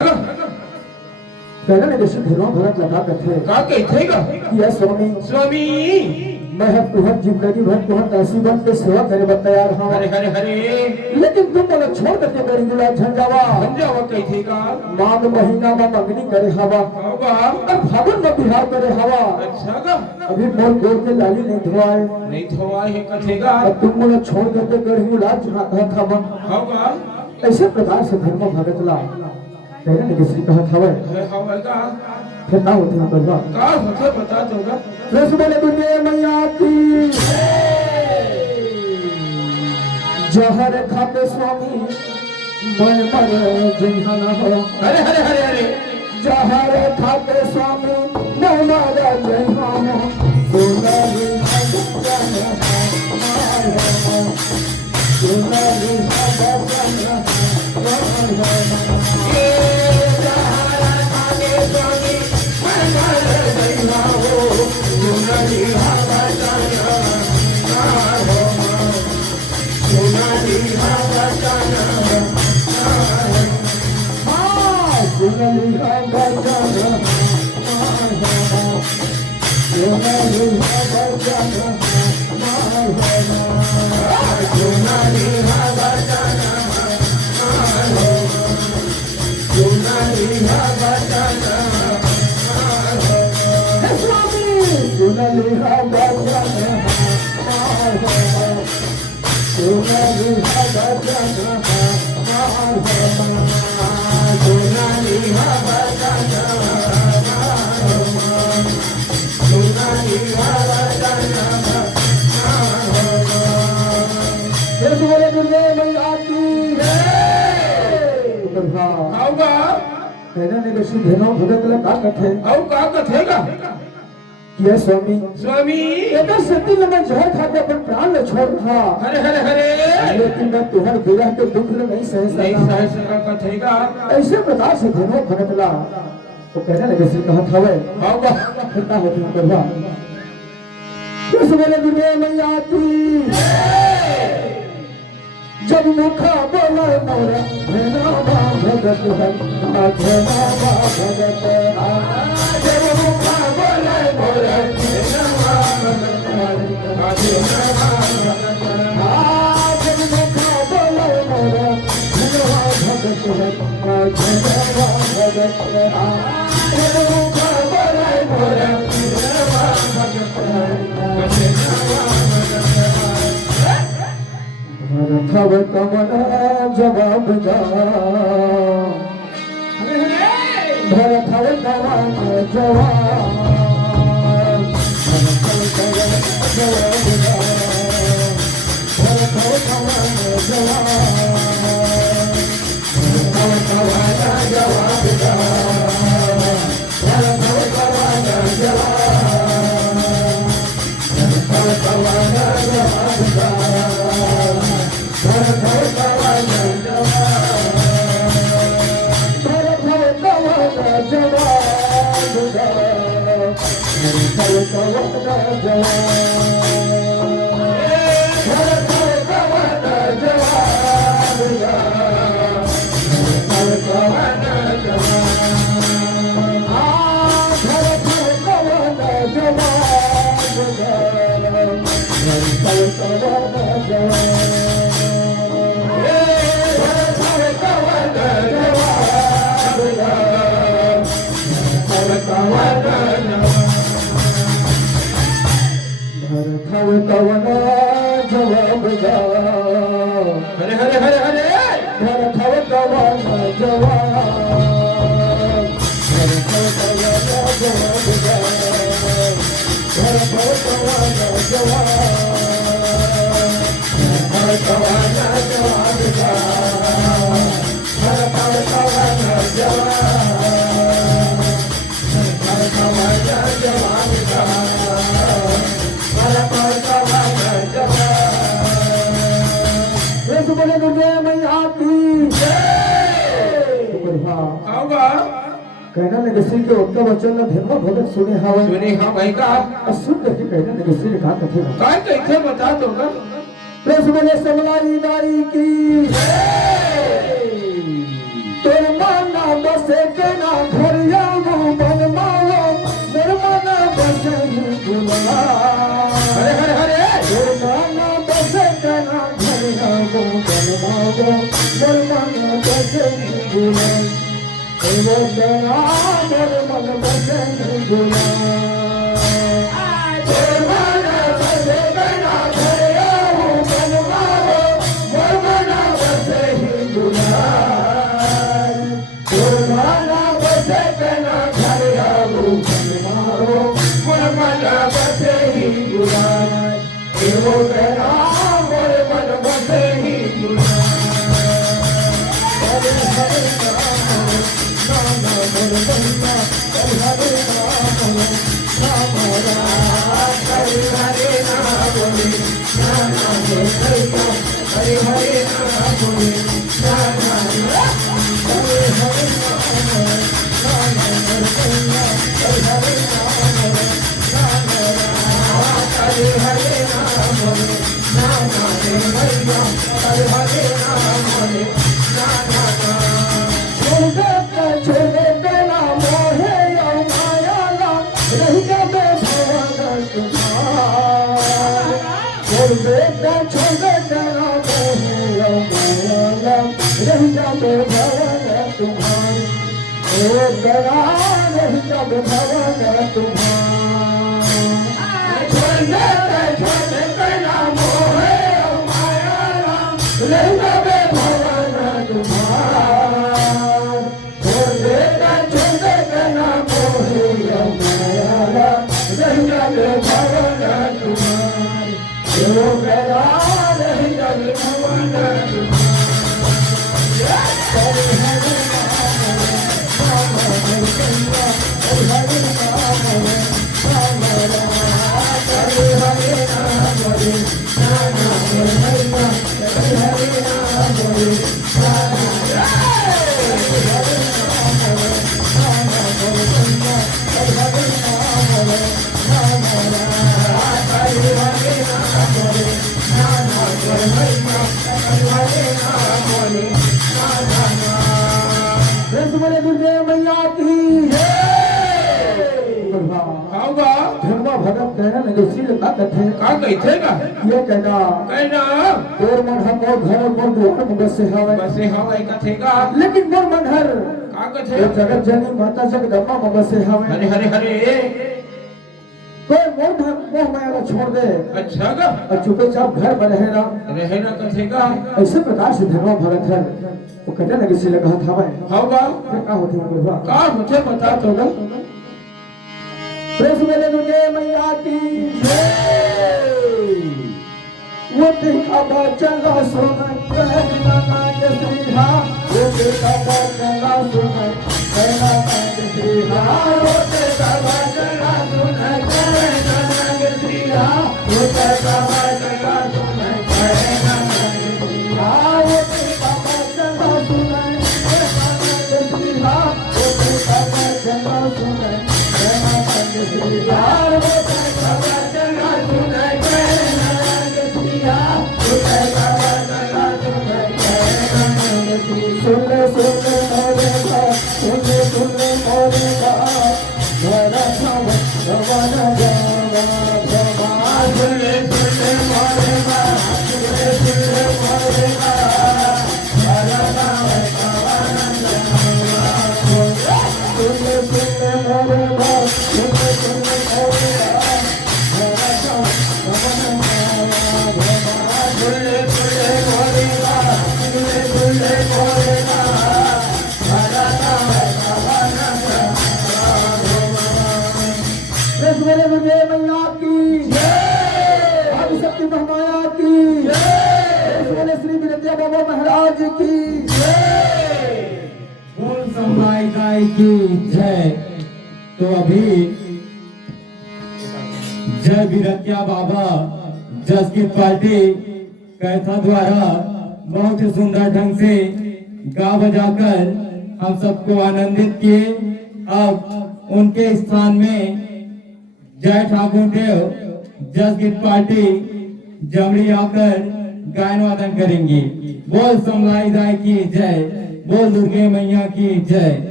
कहना ने जैसे घरों भरत लगा कथे का कहथे गा कि है स्वामी स्वामी मैं हर तुहर जिंदगी भर तुहर दासी बन के सेवा करे बत तैयार हां हरे हरे हरे लेकिन तुम मला छोड़ करके मेरी गुला झंझावा समझावा कहथे गा माघ महीना में मंगनी करे हवा होगा और फागुन में बिहार करे हवा अच्छा गा अभी मोर गोर के लाली नहीं धोआए नहीं थवाए है कथेगा और तुम मला छोड़ करके गढ़ी गुला झंझा था मन होगा ऐसे प्रकार से धर्म भगत ला कहना ने किसी कहा था है होगा फिर ना होती हम करवा का होते बता दोगा रस बोले दुनिया मैया की जहर खाते स्वामी मैं मर जहाना हो हरे हरे हरे हरे जहर खाते स्वामी मैं मर जहाना सुनरी सुनरी कहना ने किसी धेनो भगत ला का कथे औ का कथेगा ये स्वामी स्वामी एटा सती में जहर खाते अपन प्राण न छोड़ था हरे हरे हरे लेकिन मैं तुहर विरह के दुख ले नहीं सह नहीं सकता सह सका कथेगा ऐसे प्रकार से धेनो भगत ला तो कहने लगे सी कहा था वे होगा कितना होती हम करवा किस बोले दुनिया में आती जब मुखा बोला मोरा धेनो भगत है धेनो भगत जब मुखा बोले मोरे धेनो भगत जब मुखा बोला मोरा धेनो भगत है धेनो भगत जब मुखा बोले मोरे धेनो भगत भव कमला जवाब जा भरत हव कमला जवाब जवाब जा भरत हव कमला जवाब जा भरत हव कमला जवाब जा हरे हरे हरे हरे कहना ने किसी के उत्तर वचन न धर्म भगत सुने हवा सुने हाँ भाई का असुर के कहना ने किसी ने कहा कथे का कहथे बता दोगा प्रसमने समलाई नारी की तोर माना बसे के ना घर जाऊं मन माओ मोर मन बसे गुला हरे हरे हरे मोर मन बसे के ना घर जाऊं मन माओ मोर मन बसे गुला वो तेरा मोर मन बसे गुला आऊंगा धर्मा भगत कहना लगे सिल का कथे का कहथे का ये कहना तोर मन हम और घर पर दुआर में बसे हवे कथे का लेकिन मोर मन हर का कथे ये जगत जननी माता जगदम्बा में बसे हवे हरे हरे हरे कोई मोर मोह माया को छोड़ दे अच्छा का और चुपचाप घर में रहना कथे का ऐसे प्रकार से धर्मा भगत है वो कहने लगे सिल का था भाई होगा क्या होते हैं गुरुवा का होते बता तो ना प्रेस वाले मुझे मैया की वो देखा चला सोना कहना ना श्री हा वो देखा चला सोना कहना ना श्री हा वो देखा चला सोना कहना ना श्री हा वो देखा चला सोना कहना ना श्री हा वो देखा चला सोना कहना ना श्री हा वो देखा चला सोना यार वो चला चला सुना कहना गतिया वो चला चला सुना कहना गतिया सुन मोरे का मेरा सब भगवान जावा भगवा सुन मोरे का मोरे का मेरा सब भगवान जावा सुन मोरे का मैया की जय आदिशक्ति महामाया की जय श्री विद्या बाबा महाराज की जय बोल समलाई गाय की जय। तो अभी जय विरतिया बाबा जसगीत पार्टी कैथा द्वारा बहुत ही सुंदर ढंग से गा बजाकर हम सबको आनंदित किए। अब उनके स्थान में जय ठाकुर देव जसगीत पार्टी जमड़ी आकर गायन वादन करेंगे। बोल समलाई दाई की जय। बोल दुर्गे मैया की जय।